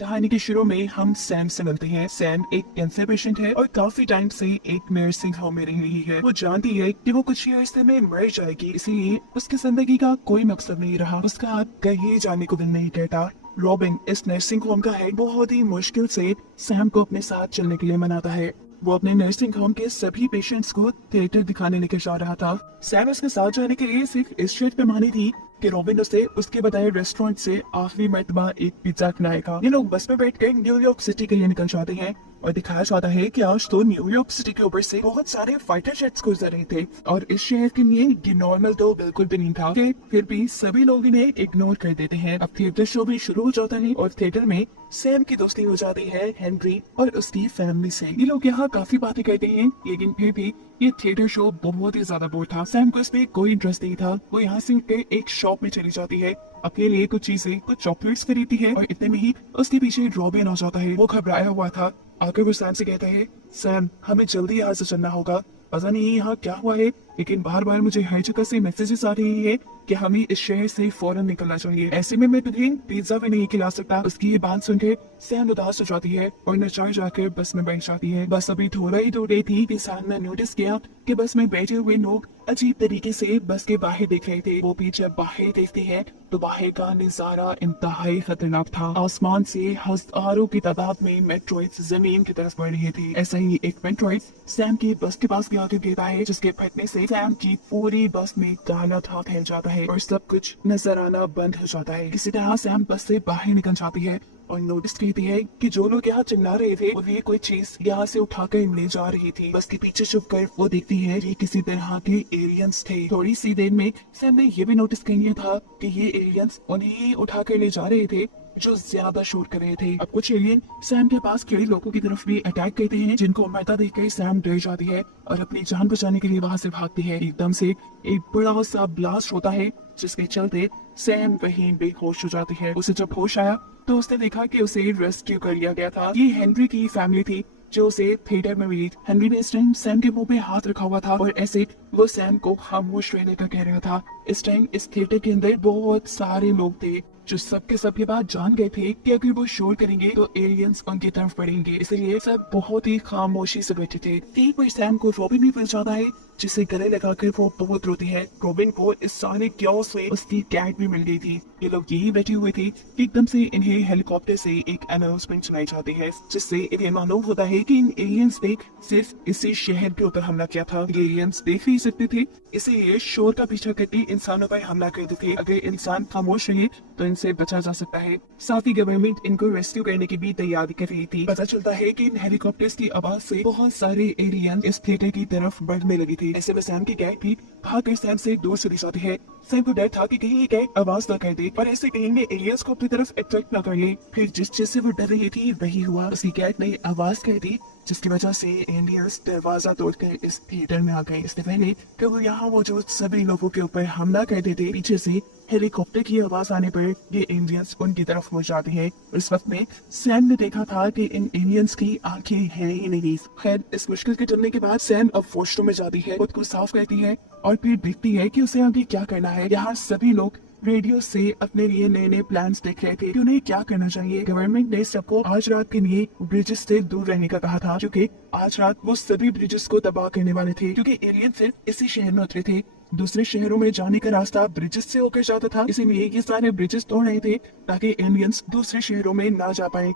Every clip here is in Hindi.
कहानी के शुरू में हम सैम से मिलते हैं। सैम एक कैंसर पेशेंट है और काफी टाइम से एक नर्सिंग होम में रह रही है। वो जानती है कि वो कुछ ही अरसे में मर जाएगी, इसीलिए उसकी जिंदगी का कोई मकसद नहीं रहा। उसका कहीं जाने को दिल नहीं कहता। रॉबिन इस नर्सिंग होम का हेड बहुत ही मुश्किल से सैम को अपने साथ चलने के लिए मनाता है। वो अपने नर्सिंग होम के सभी पेशेंट्स को थिएटर दिखाने लेकर जा रहा था। सैम उसके साथ जाने के लिए सिर्फ इस शर्त पे मानी थी कि रॉबिन उसे उसके बताए रेस्टोरेंट से आखिरी मर्तबा एक पिज्जा खिलाएगा। ये लोग बस में बैठकर न्यूयॉर्क सिटी के लिए निकल जाते हैं और दिखाया जाता है कि आज तो न्यूयॉर्क सिटी के ऊपर से बहुत सारे फाइटर जेट्स गुजर रहे थे और इस शहर के लिए ये नॉर्मल तो बिल्कुल भी नहीं था। फिर भी सभी लोग इन्हें इग्नोर कर देते हैं। अब थिएटर शो भी शुरू हो जाता है और थिएटर में सैम की दोस्ती हो जाती है हेनरी और उसकी फैमिली से। ये लोग यहाँ काफी बातें करते हैं, लेकिन फिर भी ये थिएटर शो बहुत ही ज्यादा बोर था। सैम को इसमें कोई इंटरेस्ट नहीं था। वो यहाँ से उठकर एक शॉप में चली जाती है, अपने लिए कुछ चीजें, कुछ चॉकलेट्स खरीदती है और इतने में ही उसके पीछे रॉबिन आ जाता है। वो घबराया हुआ था। आकर वो सैम से कहता है, सैम हमें जल्दी यहाँ से चलना होगा। पता नहीं यहाँ क्या हुआ है, लेकिन बार बार मुझे हर जगह से मैसेजेस आ रही है कि हमें इस शहर से फौरन निकलना चाहिए। ऐसे में मैं तुम्हें पिज्जा भी नहीं खिला सकता। उसकी ये बात सुनकर सैम उदास हो जाती है और नचार जाकर बस में बैठ जाती है। बस अभी थोड़ा ही दूर गई थी कि सैम ने नोटिस किया कि बस में बैठे हुए लोग अजीब तरीके से बस के बाहर देख रहे थे। वो पीछे बाहर देखते हैं तो बाहर का नजारा इंतहाई खतरनाक था। आसमान से हजारों की तादाद में मेट्रोइड्स जमीन की तरफ बढ़ रहे थे। ऐसा ही एक मेट्रोइड सैम की बस के पास आके गिरता है, जिसके फटने से सैम की पूरी बस में काला धुआं फैल जाता है और सब कुछ नजर आना बंद हो जाता है। किसी तरह सैम बस से बाहर निकल जाती है और नोटिस करती है कि जो लोग यहाँ चिल्ला रहे थे वो ये कोई चीज यहाँ से उठाकर ले जा रही थी। बस के पीछे छुपकर वो देखती है ये किसी तरह के एलियंस थे। थोड़ी सी देर में सैम ने ये भी नोटिस कर लिया था कि ये एलियंस उन्हें ही उठाकर ले जा रहे थे जो ज्यादा शोर कर रहे थे। अब कुछ एलियन सैम के पास खड़े लोगों की तरफ भी अटैक करते हैं, जिनको मरता देखकर सैम डर जाती है और अपनी जान बचाने के लिए वहां से भागती है। एकदम से एक बड़ा सा ब्लास्ट होता है, जिसके चलते सैम वहीं बेहोश हो जाती है। उसे जब होश आया तो उसने देखा कि उसे रेस्क्यू कर लिया गया था। ये हेनरी की फैमिली थी जो उसे थिएटर में मिली। हेनरी ने इस टाइम सैम के मुंह पे हाथ रखा हुआ था और ऐसे वो सैम को खामोश रहने का कह रहा था। इस टाइम इस थिएटर के अंदर बहुत सारे लोग थे जो सबके सब ये बात जान गए थे कि अगर वो शोर करेंगे तो एलियंस उनकी तरफ बढ़ेंगे, इसलिए सब बहुत ही खामोशी से बैठे थे। ठीक वही सैम को रॉबिन भी मिल जाता है, जिसे गले लगाकर वो बहुत रोती है। रॉबिन को इस सारे क्योस में उसकी कैट भी मिल गई थी। ये लोग यही बैठे हुए थे कि एकदम से इन्हें हेलीकॉप्टर से एक अनाउंसमेंट सुनाई जाती है, जिससे इन्हें मालूम होता है कि इन एलियंस ने सिर्फ इसी शहर के ऊपर हमला किया था। एलियंस देख नहीं सकते थे, इसलिए शोर का पीछा करके इंसानों पर हमला करते थे। अगर इंसान खामोश रहे तो इनसे बचा जा सकता है। साथ ही गवर्नमेंट इनको रेस्क्यू करने की भी तैयारी कर रही थी। पता चलता है कि इन हेलीकॉप्टर्स की आवाज से बहुत सारे एलियन इस थिएटर की तरफ बढ़ने लगी थी। ऐसे में सैम की कैट भी भागकर सैम से दूर चली जाती है। सैम को डर था कि कहीं ये कैट आवाज न कर दे और ऐसे कहेंगे एलियंस को अपनी तरफ अट्रैक्ट न कर ले। फिर जिस चीज से वो डर रही थी वही हुआ। उसकी कैट ने आवाज कर दी, जिसकी वजह से एलियंस दरवाजा तोड़कर इस थिएटर में आ गए। इससे पहले कि वो यहाँ मौजूद सभी लोगों के ऊपर हमला कर देते, पीछे से हेलीकॉप्टर की आवाज आने पर ये एलियंस उनकी तरफ हो जाती है। इस वक्त में सैम ने देखा था कि इन एलियंस की आंखें हैं ही नहीं। खैर इस मुश्किल के टलने के बाद सैम अब वॉशरूम में जाती है, खुद को साफ करती है और फिर देखती है कि उसे आगे क्या करना है। यहाँ सभी लोग रेडियो से अपने लिए नए नए प्लान्स देख रहे थे कि उन्हें क्या करना चाहिए। गवर्नमेंट ने सबको आज रात के लिए ब्रिजेस से दूर रहने का कहा था, क्योंकि आज रात वो सभी ब्रिजेस को तबाह करने वाले थे, क्योंकि एलियन सिर्फ इसी शहर में उतरे थे। दूसरे शहरों में जाने का रास्ता ब्रिजेस से होकर जाता था, इसीलिए ये सारे ब्रिजेस तोड़ रहे थे ताकि एलियंस दूसरे शहरों में ना जा पाए।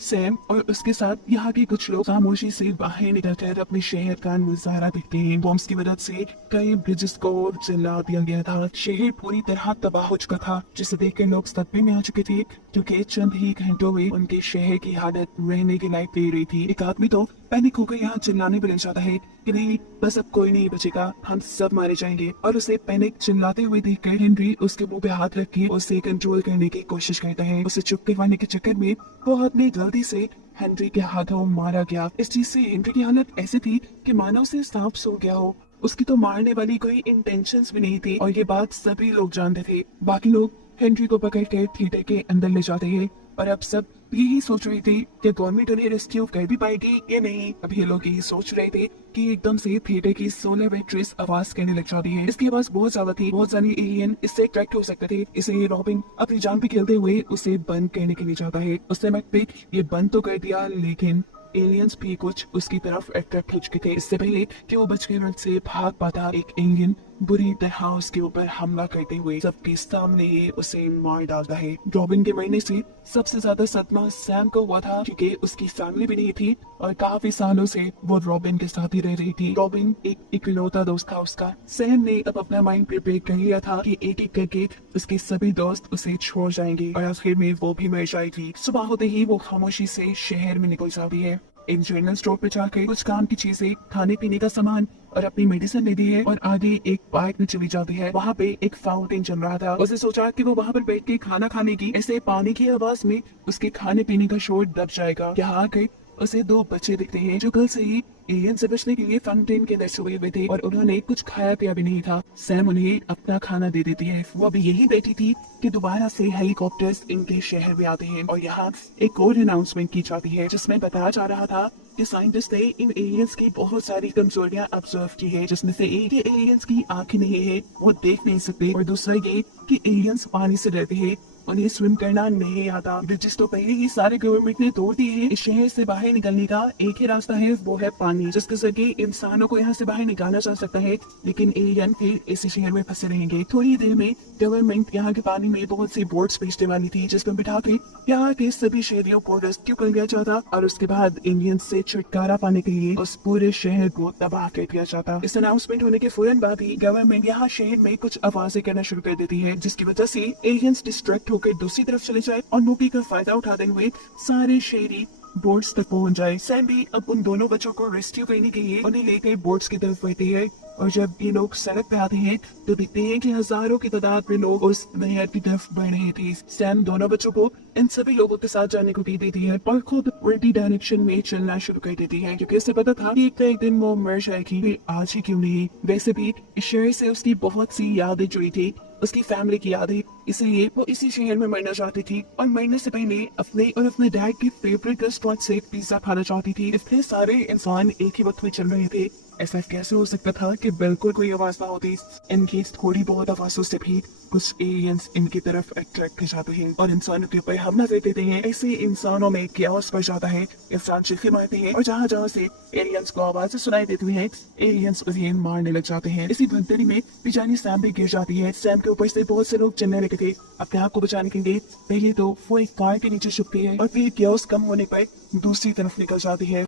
सैम और उसके साथ यहाँ के कुछ लोग खामोशी से बाहर निकलकर अपने शहर का नजारा देखते हैं। बॉम्ब्स की मदद से कई ब्रिजेस को जला दिया गया था। शहर पूरी तरह तबाह हो चुका था, जिसे देखकर लोग सदमे में आ चुके थे, क्योंकि चंद ही घंटों में उनके शहर की हालत रहने के लायक दे रही थी। एक आदमी तो पैनिक होकर यहाँ चिल्लाने पर लग जाता है कि नहीं, बस अब कोई नहीं बचेगा, हम सब मारे जाएंगे। और उसे पैनिक चिल्लाते हुए देखकर हेनरी उसके मुंह पे हाथ रख के उसे कंट्रोल करने की कोशिश करता है। उसे चुप करवाने के चक्कर में वो अपनी गलती से हेनरी के हाथों मारा गया। इस चीज से हेनरी की हालत ऐसी थी कि मानो उसे सांप सो गया हो। उसकी तो मारने वाली कोई इंटेंशंस भी नहीं थी और ये बात सभी लोग जानते थे। बाकी लोग हेनरी को पकड़ कर थिएटर के अंदर ले जाते हैं और अब सब यही सोच रहे थे कि गवर्नमेंट उन्हें रेस्क्यू कर भी पाएगी या नहीं। अब ये लोग यही सोच रहे थे कि एकदम से थिएटर की सोलर वेट्रेस आवाज कहने लग जाती है। इसकी आवाज बहुत ज्यादा थी, बहुत सारे एलियन इससे अट्रैक्ट हो सकते थे। इसे रॉबिन अपनी जान पे खेलते हुए उसे बंद करने के लिए जाता है। उस समय पे ये बंद तो कर दिया, लेकिन एलियंस भी कुछ उसकी तरफ अट्रैक्ट हो चुके थे। इससे पहले कि वो बच के वक्त से भाग पाता, एक एलियन बुरी तरह उसके ऊपर हमला करते हुए सबके सामने ही उसे मार डालता है। रॉबिन के मरने से सबसे ज्यादा सदमा सैम को हुआ था, क्योंकि उसकी फैमिली भी नहीं थी और काफी सालों से वो रॉबिन के साथ ही रह रही थी। रॉबिन एक इकलौता दोस्त था उसका। सैम ने अब अपना माइंड प्रिपेयर कर लिया था कि एक एक करके उसके सभी दोस्त उसे छोड़ जाएंगे और आखिर में वो भी मर जाएगी। सुबह होते ही वो खामोशी से शहर में निकल जाती है। एक जनरल स्टोर पे जाकर कुछ काम की चीजें, खाने पीने का सामान और अपनी मेडिसिन लेती है और आगे एक पार्क में चली जाती है। वहाँ पे एक फाउंटेन चल रहा था। उसने सोचा कि वो वहाँ पर बैठ के खाना खाने की, ऐसे पानी की आवाज में उसके खाने पीने का शोर दब जाएगा। यहाँ आकर उसे दो बच्चे दिखते हैं जो कल से ही एलियन से बचने के लिए फाउंटेन के अंदर सोए हुए थे और उन्होंने कुछ खाया पिया भी नहीं था। सैम उन्हें अपना खाना दे देती है। वो अभी यही बैठी थी कि दोबारा से हेलीकॉप्टर्स इनके शहर में आते हैं और यहाँ एक और अनाउंसमेंट की जाती है जिसमें बताया जा रहा था कि साइंटिस्ट ने इन एलियंस की बहुत सारी कमजोरियां ऑब्जर्व की है, जिसमें से एक, एलियंस की आंखें नहीं है, वो देख नहीं सकते, और दूसरा ये कि एलियंस पानी से डरते हैं, उन्हें स्विम करना नहीं आता। ब्रिजेस तो पहले ही सारे गवर्नमेंट ने तोड़ दिए हैं। इस शहर से बाहर निकलने का एक ही रास्ता है, वो है पानी, जिसके जरिए इंसानों को यहाँ से बाहर निकाला जा सकता है, लेकिन एलियन फिर इस शहर में फंसे रहेंगे। थोड़ी देर में गवर्नमेंट यहाँ के पानी में बहुत सी बोट्स भेजने वाली थी, जिसमें बिठा के यहाँ के सभी शहरियों को रेस्क्यू कर लिया जाता और उसके बाद एलियन से छुटकारा पाने के लिए उस पूरे शहर को तबाह कर दिया जाता। इस अनाउंसमेंट होने के फौरन बाद ही गवर्नमेंट यहाँ शहर में कुछ आवाजें करना शुरू कर देती है, जिसकी वजह से एलियंस डिस्ट्रैक्ट होकर दूसरी तरफ चले जाए और मौके का फायदा उठाते हुए सारे शहरी बोट्स तक पहुंच जाए। सैम भी अब उन दोनों बच्चों को रेस्क्यू करने के लिए उन्हें लेकर बोट्स की तरफ बढ़ती है और जब ये लोग सड़क पे आते हैं तो दिखते हैं कि हजारों की तादाद में लोग उस नहर की तरफ बढ़ रहे थे। सैम दोनों बच्चों को इन सभी लोगों के साथ जाने को दे देती है और खुद उल्टी डायरेक्शन में चलना शुरू कर देती है, क्योंकि उसे पता था कि एक दिन वो मर जाएगी, आज ही क्यों नहीं। वैसे भी इस शहर से उसकी बहुत सी यादें जुड़ी थी, उसकी फैमिली की यादें, इसलिए वो इसी शहर में मरना चाहती थी और मरने से पहले अपने और अपने डैड की फेवरेट रेस्टोरेंट से पिज्जा खाना चाहती थी। इतने सारे इंसान एक ही वक्त में चल रहे थे, ऐसा कैसे हो सकता था कि बिल्कुल कोई आवाज ना होती। इनकी थोड़ी बहुत आवाजों से भी कुछ एलियंस इनकी तरफ अट्रैक्ट हो जाते हैं और इंसानों के ऊपर हमला कर देते हैं। ऐसे इंसानों में कैओस बढ़ जाता है, इंसान चीखे मारते हैं और जहाँ जहाँ से एलियंस को आवाजें सुनाई देती हैं, एलियंस उन्हें मारने लग जाते हैं। इसी भगदड़ी में बेचारी सैम भी गिर जाती है। सैम के ऊपर से बहुत से लोग चलने लगे थे। अपने आप को बचाने के लिए पहले तो वो एक कार के नीचे छुपती है और फिर कैओस कम होने पर दूसरी तरफ निकल जाती है।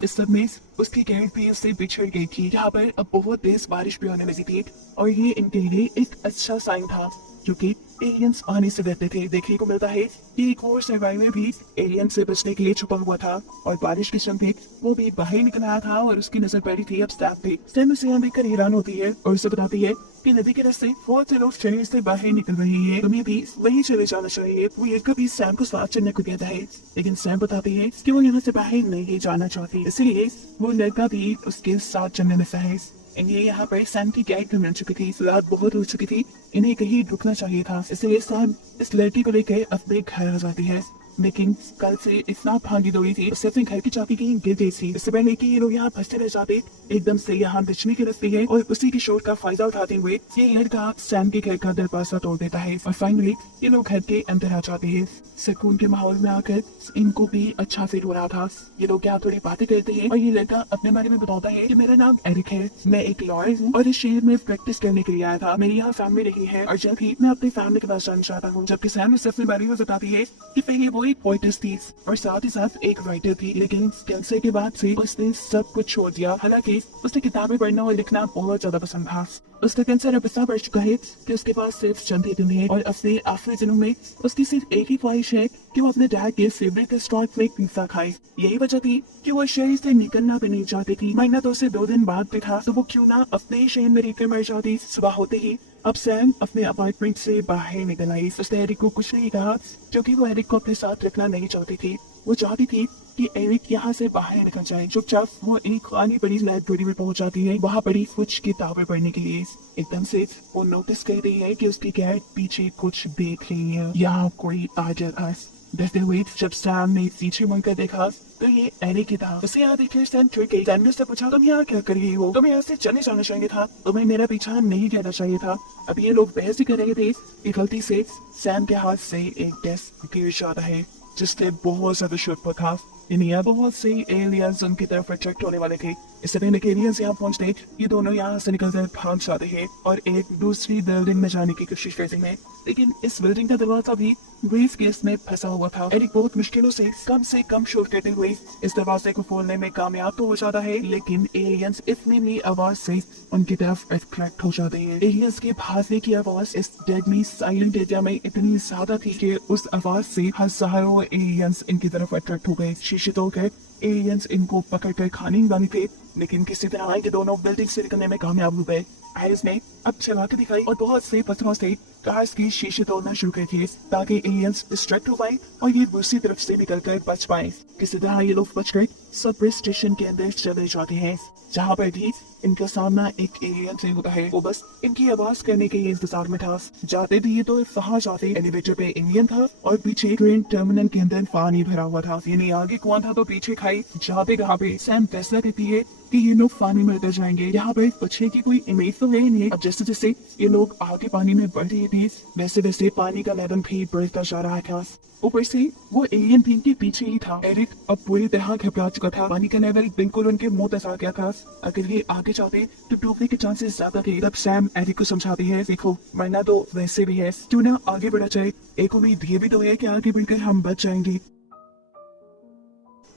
इस सब में उसकी गैंग भी उससे बिछड़ गई थी, जहाँ पर अब बहुत तेज बारिश भी होने लगी थी और ये इनके लिए एक अच्छा साइन था, क्योंकि एलियंस पानी से डरते थे। देखने को मिलता है कि एक और सर्वाइवर भी एलियन से बचने के लिए छुपा हुआ था और बारिश के समय वो भी बाहर निकल आया था और उसकी नजर पड़ी थी अब सैम पे। सैम उसे यहाँ देखकर हैरान होती है और उसे बताती है कि नदी के रास्ते बहुत से लोग शहर से बाहर निकल रहे हैं, तुम्हें भी वहीं चले जाना चाहिए। वो ये कभी सैम को साथ चलने को कहता है, लेकिन सैम बताती है कि वो यहाँ से बाहर नहीं जाना चाहती, इसलिए वो लड़का भी उसके साथ चलने लगता है। ये यहाँ पर सैम की गैंग मिल चुकी थी, रात बहुत हो चुकी थी, इन्हें कहीं रुकना चाहिए था, इसलिए सैम इस लड़की को लेकर अपने घर आ जाती है। लेकिन कल से इतना भागी दौड़ी थी, उससे अपने घर की चाबी कहीं गिर गई थी। इससे पहले कि ये लोग यहाँ फंसते रह जाते, एकदम से यहाँ बिजली गिरती है और उसी की शोर का फायदा उठाते हुए ये लड़का सैम के घर का दरवाजा तोड़ देता है और फाइनली ये लोग घर के अंदर आ जाते हैं। सुकून के माहौल में आकर इनको भी अच्छा फील हो रहा था। ये लोग यहाँ थोड़ी बातें करते हैं और ये लड़का अपने बारे में बताता है कि मेरा नाम एरिक है, मैं एक लॉयर हूँ और इस शहर में प्रैक्टिस करने के लिए आया था। मेरी यहाँ फैमिली नहीं है और जब भी मैं अपनी फैमिली के पास जाना चाहता हूँ। जबकि सैम उसे अपने बारे में बताती है कि पहले वो एक पोएट्स थी और साथ ही साथ एक राइटर थी, लेकिन कैंसर के बाद से उसने सब कुछ छोड़ दिया। हालांकि उसे किताबें पढ़ना और लिखना बहुत ज्यादा पसंद था। उसका कैंसर अब इतना बढ़ चुका है कि उसके पास सिर्फ चंद ही दिन है और अपने आखिरी दिनों में उसकी सिर्फ एक ही ख्वाहिश है कि वो अपने डैड के फेवरेट रेस्टोरेंट में पिज्जा खाए। यही वजह थी कि वो शहर से निकलना भी नहीं चाहती थी। महीना तो उसे 2 दिन बाद भी था, तो वो क्यों ना अपने ही शहर में रहकर मर जाती। सुबह होते ही अब सैम अपने अपार्टमेंट से बाहर निकल आई। उसने एरिक को कुछ नहीं कहा, क्योंकि वो एरिक को अपने साथ रखना नहीं चाहती थी। वो चाहती थी कि एरिक यहाँ से बाहर निकल जाए। चुपचाप वो एक खाली बड़ी लाइब्रेरी में पहुंच जाती है, वहाँ बड़ी कुछ किताबें पढ़ने के लिए। एकदम से वो नोटिस कर रही है कि उसकी कैट पीछे कुछ देख रही है। यहाँ कोई आ जाता है। डरते हुए जब सैम ने पीछे मुड़कर देखा तो ये एरिक ही था। उसे यहाँ देखकर सैम चढ़ गई। सैम ने उससे पूछा, तुम यहाँ क्या कर रही हो? तुम्हें यहाँ से चले जाना चाहिए था, तुम्हें मेरा पीछा नहीं करना चाहिए था। अब ये लोग बहस ही कर रहे थे कि गलती से सैम के हाथ से एक डेस्क गिर जाता है जिससे बहुत ज्यादा शोर था। यहाँ बहुत से एलियंस उनकी तरफ अट्रैक्ट होने वाले थे। इससे पहले कि एलियंस यहाँ पहुंचते ये दोनों यहाँ से निकलकर भाग जाते हैं और एक दूसरी बिल्डिंग में जाने की कोशिश करते हैं, लेकिन इस बिल्डिंग का दरवाजा भी ब्रीफ केस में फंसा हुआ था। एरिक बहुत मुश्किलों से कम शोर करते हुए इस दरवाजे को खोलने में कामयाब तो हो जाता है, लेकिन एलियंस इतनी ही आवाज से उनकी तरफ अट्रैक्ट हो जाते हैं। एलियंस के भागने की आवाज इस डेडली साइलेंट एरिया में इतनी ज्यादा थी कि उस आवाज से हजारों एलियंस इनकी तरफ अट्रैक्ट हो गए। शीशे तोड़कर एलियंस इनको पकड़ कर खाने वाले थे, लेकिन किसी तरह ये दोनों बिल्डिंग से निकलने में कामयाब हो गए। आयरिस ने अब चला के दिखाई और बहुत से पत्थरों से कार्स की शीशे तोड़ना शुरू कर दिए ताकि एलियंस डिस्ट्रैक्ट हो पाए और ये दूसरी तरफ से निकलकर बच पाए। किसी तरह ये लोग बच गए सबवे स्टेशन के अंदर चले जाते हैं, जहाँ पर भी इनका सामना एक एलियन से होता है। वो बस इनकी आवाज करने के इंतजार में था। जाते भी ये तो वहाँ जाते एलिवेटर पे एलियन था और पीछे ट्रेन टर्मिनल के अंदर पानी भरा हुआ था। यानी आगे कुआं था तो पीछे खाई। जाते कहाँ पे सैम फैसला करती है कि ये लोग पानी में उतर जाएंगे। यहाँ पर बच्चे की कोई इमेज तो है नहीं। अब जैसे जैसे ये लोग आगे पानी में बढ़ रहे थे वैसे वैसे पानी का लेवल भी बढ़ता जा रहा था। ऊपर से वो एलियन भी इनके पीछे ही था। एरिक अब पूरी तरह घबरा चुका था। पानी का लेवल बिल्कुल उनके मुंह तक आ गया था। अगर ये आगे जाते तो डूबने के चांसेस ज्यादा थे। तब सैम एरिक को समझाती है, देखो मरना तो वैसे भी है, क्यों ना आगे बढ़ा जाए। एक उम्मीद ये भी तो है कि आगे बढ़कर हम बच जाएंगे।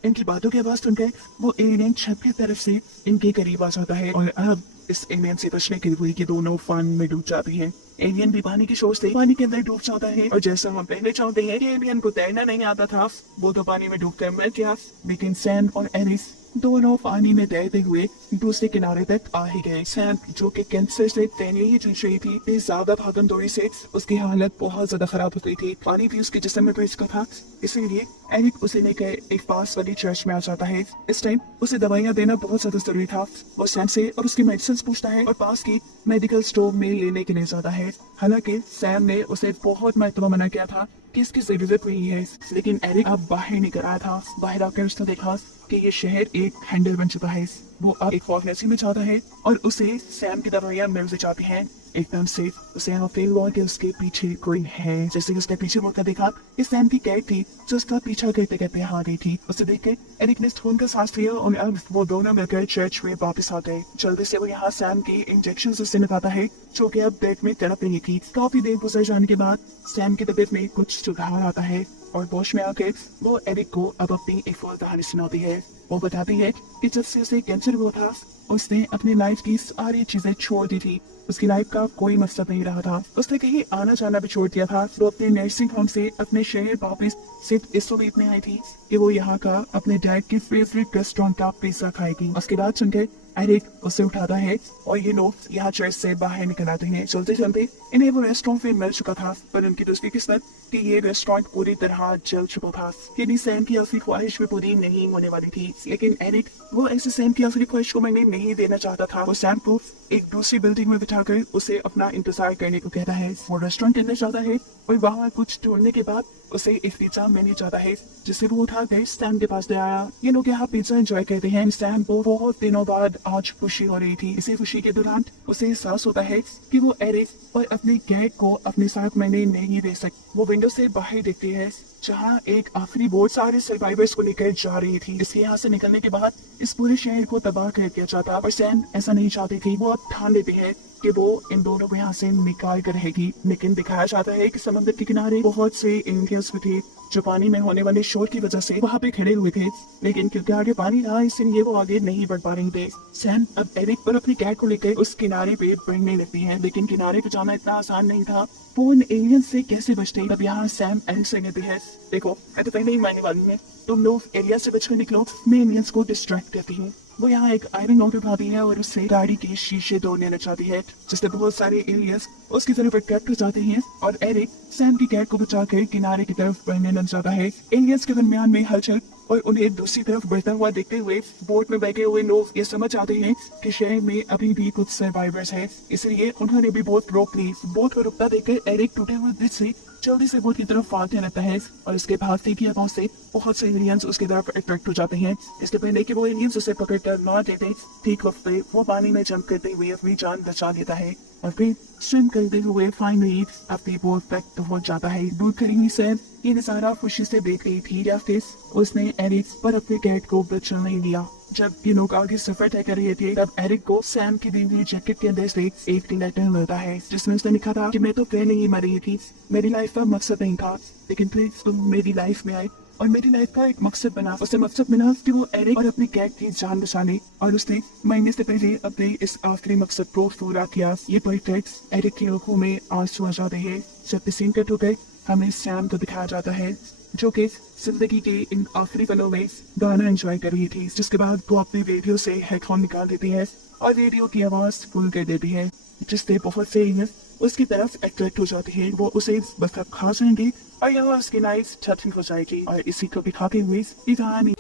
इनकी बातों की आवाज सुनकर वो एलियन छत की तरफ से इनके करीब आ जाता है और अब इस एलियन से बचने के लिए कि दोनों पानी में डूब जाते हैं। एलियन भी पानी की शोर से पानी के अंदर डूब जाता है और जैसा हम पहले चाहते हैं कि एलियन को तैरना नहीं आता था, वो तो पानी में डूबकर मर गया। लेकिन सैम और एरिस दोनों पानी में तैरते हुए दूसरे किनारे तक आ ही गए। सैम जो कि कैंसर से तैरने ही जूझ रही थी, इस ज्यादा भागम दौड़ी से उसकी हालत बहुत ज्यादा खराब हो गई थी। पानी भी उसके जिस्म में भर चुका था, इसीलिए एरिक उसे लेकर एक पास वाली चर्च में आ जाता है। इस टाइम उसे दवाइयाँ देना बहुत ज्यादा जरूरी था। वो सैम से और उसकी मेडिसिन पूछता है और पास की मेडिकल स्टोर में लेने के लिए जाता है। हालांकि सैम ने उसे बहुत मरतबा मना किया था कि इसकी जरूरत नहीं है, लेकिन एरिक अब बाहर निकल आया था। बाहर आकर उसने देखा कि ये शहर एक हैंडल बन चुका है। वो अब एक फार्मेसी में जाता है और उसे सैम की दवाइयाँ मिल जाती हैं। एकदम से उसे यहाँ फील हुआ कि उसके पीछे कोई है। जैसे कि उसने पीछे मुड़कर देखा कि सैम की कैट थी जो उसका पीछा करते करते आ गई थी। उसे देख के एरिक ने खून का सांस लिया और अब वो दोनों मिलकर चर्च में वापस आ गए। जल्दी से वो यहाँ सैम की इंजेक्शन उसे लगाता है जो कि अब पेट में तड़प रही थी। काफी देर गुजर जाने के बाद सैम की तबीयत में कुछ सुधार आता है और होश में आके वो एरिक को अब अपनी एक और कहानी सुनाती है। वो बताती है कि जब से उसे कैंसर हुआ था उसने अपनी लाइफ की सारी चीजें छोड़ दी थी। उसकी लाइफ का कोई मकसद नहीं रहा था। उसने कहीं आना जाना भी छोड़ दिया था। वो अपने नर्सिंग होम से अपने शहर वापस सिर्फ इस उम्मीद में आई थी कि वो यहाँ का अपने डैड की फेवरेट रेस्टोरेंट का पिज्जा खाएगी। उसके बाद सुनकर एरिक उसे उठाता है और ये लोग यहाँ चर्च से बाहर निकल आते हैं। चलते चलते इन्हें वो रेस्टोरेंट फिर मिल चुका था, पर उनकी दूसरी किस्मत कि ये रेस्टोरेंट पूरी तरह जल चुका था। यानी सैम की आखिरी ख्वाहिश भी पूरी नहीं होने वाली थी। लेकिन एरिक वो ऐसे सैम की आखिरी ख्वाहिश को मैंने नहीं देना चाहता था। वो सैम को एक दूसरी बिल्डिंग में बिठाकर उसे अपना इंतजार करने को कहता है। वो रेस्टोरेंट करना चाहता है और वहाँ कुछ ढूंढने के बाद उसे एक पिज्जा मिलने चाहता है, जिसे वो उठाकर सैम के पास ले आया। ये लोग यहाँ पिज्जा एंजॉय करते हैं। सैम को बहुत दिनों बाद आज खुशी हो रही थी। इसी खुशी के दौरान उसे एहसास होता है कि वो एरिक और अपने कैट को अपने साथ मैंने नहीं दे सकती। वो विंडो से बाहर देखती है जहाँ एक आखिरी बोट सारे सर्वाइवर्स को लेकर जा रही थी। इसके यहाँ से निकलने के बाद इस पूरे शहर को तबाह कर दिया जाता, और सैम ऐसा नहीं चाहती थी। वो अब ठान लेती है कि वो इन दोनों को यहाँ से निकाल कर रहेगी। लेकिन दिखाया जाता है कि समुद्र के किनारे बहुत से इंडियंस भी थे जो पानी में होने वाले शोर की वजह से वहाँ पे खड़े हुए थे, लेकिन क्योंकि आगे पानी था इसलिए वो आगे नहीं बढ़ पा रहे थे। सैम अब एरिक और अपनी कैट को लेकर उस किनारे पे बढ़ने लगती है, लेकिन किनारे पे जाना इतना आसान नहीं था। वो उन एलियन से कैसे बचते? तब यहाँ सैम एरिक से कहती है, देखो मैं तो पहले ही मारने वाली है, तुम लोग एरिया से बचकर निकलो, मैं एलियंस को डिस्ट्रैक्ट करती हूँ। वो यहाँ एक आयरन रॉड उठाती है और उससे गाड़ी के शीशे तोड़ने लग जाती है, जिससे बहुत सारे एलियंस उसकी तरफ अट्रैक्ट हो जाते हैं और एरिक सैम की कैट को बचाकर किनारे की तरफ बढ़ने लग जाता है। एलियंस के दरमियान में हलचल और उन्हें दूसरी तरफ बढ़ता हुआ देखते हुए बोट में बैठे हुए लोग ये समझ आते हैं कि शहर में अभी भी कुछ सर्वाइवर्स हैं, इसलिए उन्होंने भी बोट रोक ली। बोट को रुकता देखकर एरिक टूटे हुए ब्रिज से जल्दी से बोट की तरफ भागने लगता है और उसके भागते की आवाज से बहुत से एलियंस उसकी तरफ अट्रैक्ट हो जाते हैं। इसके पहले कि वो एलियंस उसे पकड़कर मार देते, ठीक वक्त पे वो पानी में जंप करते हुए अपनी जान बचा लेता है और फिर स्विम करते हुए फाइनली अपनी बोट तक पहुंच जाता है। दूर खड़ी हुई सैम ये नजारा खुशी से देख रही थी या फिर उसने एरिक पर अपने कैट को बचने नहीं दिया। जब ये लोग आगे सफर तय कर रहे थे तब एरिक को सैम की दी हुई जैकेट के अंदर से एक लेटर मिलता है जिसमें उसने लिखा था कि मैं तो पहले ही मर रही थी, मेरी लाइफ का मकसद नहीं था, लेकिन फिर तुम मेरी लाइफ में आए और मेरी लाइफ का एक मकसद बना। उसे मकसद मिला कि वो एरिक और अपनी कैट की जान बचाने, और उसने मरने से पहले अपने इस आखिरी मकसद को पूरा किया। ये पॉइंट एरिक की आंखों में आंसू आ जाते हैं जब सीन कट होकर हमें सैम को दिखाया जाता है जो कि जिंदगी के इन आखिरी पलों में गाना एंजॉय कर रही थी, जिसके बाद वो अपने रेडियो से हेडफोन निकाल देती है और रेडियो की आवाज फुल कर देती है, जिससे बहुत से एलियंस उसकी तरफ अट्रैक्ट हो जाते हैं। वो उसे बस अब खा जाएंगे और यहाँ उसकी लाइफ खत्म हो जाएगी। और इसी को दिखाते हुए ये कहानी